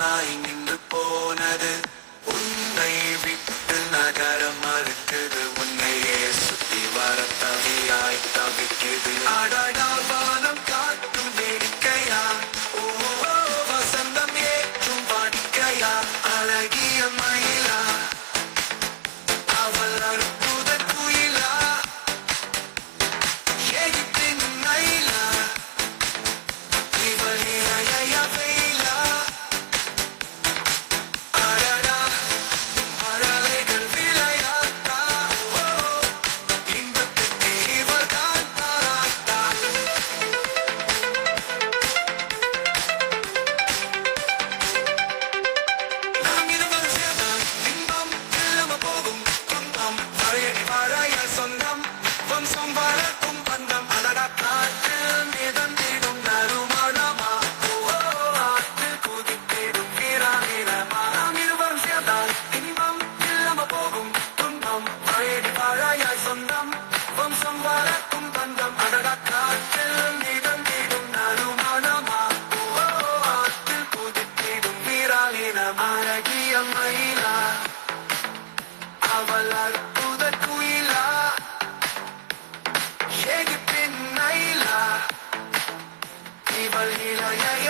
I. மனமழகிய மயிலா அவள் அற்புத குயிலா எகிப்பின் நைலா இவள் இளைய